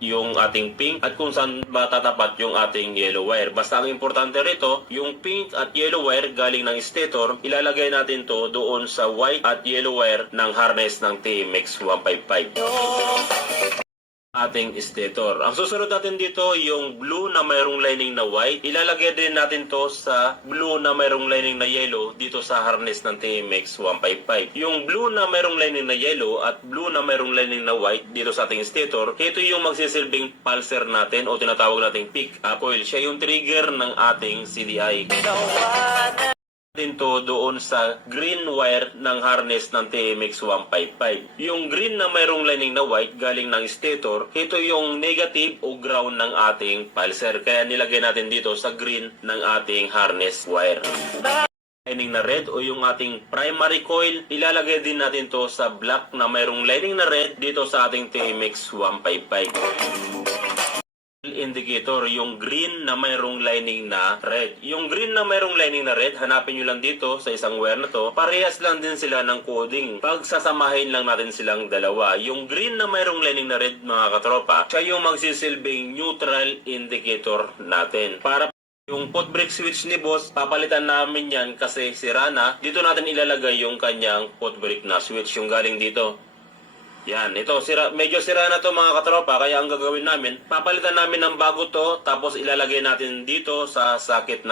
yung ating pink at kung saan ba tatapat yung ating yellow wire. Basta ang importante rito, yung pink at yellow wire galing ng stator, ilalagay natin to doon sa white at yellow wire ng harness ng TMX 155. Ating stator. Ang susunod natin dito, yung blue na mayroong lining na white. Ilalagay din natin to sa blue na mayroong lining na yellow dito sa harness ng TMX 155. Yung blue na mayroong lining na yellow at blue na mayroong lining na white dito sa ating stator, ito yung magsisilbing pulser natin o tinatawag nating pick-up coil. Siya yung trigger ng ating CDI. Natin to doon sa green wire ng harness ng TMX 155. Yung green na mayroong lining na white galing ng stator, ito yung negative o ground ng ating pulser. Kaya nilagay natin dito sa green ng ating harness wire. Lining na red o yung ating primary coil, ilalagay din natin to sa black na mayroong lining na red dito sa ating TMX 155. Indicator, yung green na mayroong lining na red. Yung green na mayroong lining na red, hanapin nyo lang dito sa isang wire na to. Parehas lang din sila ng coding. Pagsasamahin lang natin silang dalawa. Yung green na mayroong lining na red, mga katropa, siya yung magsisilbing neutral indicator natin. Para yung pot brake switch ni boss, papalitan namin yan kasi sira na. Dito natin ilalagay yung kanyang pot brake na switch, yung galing dito. Yan, ito, medyo sira na to mga katropa, kaya ang gagawin namin, papalitan namin ng bago to, tapos ilalagay natin dito sa socket na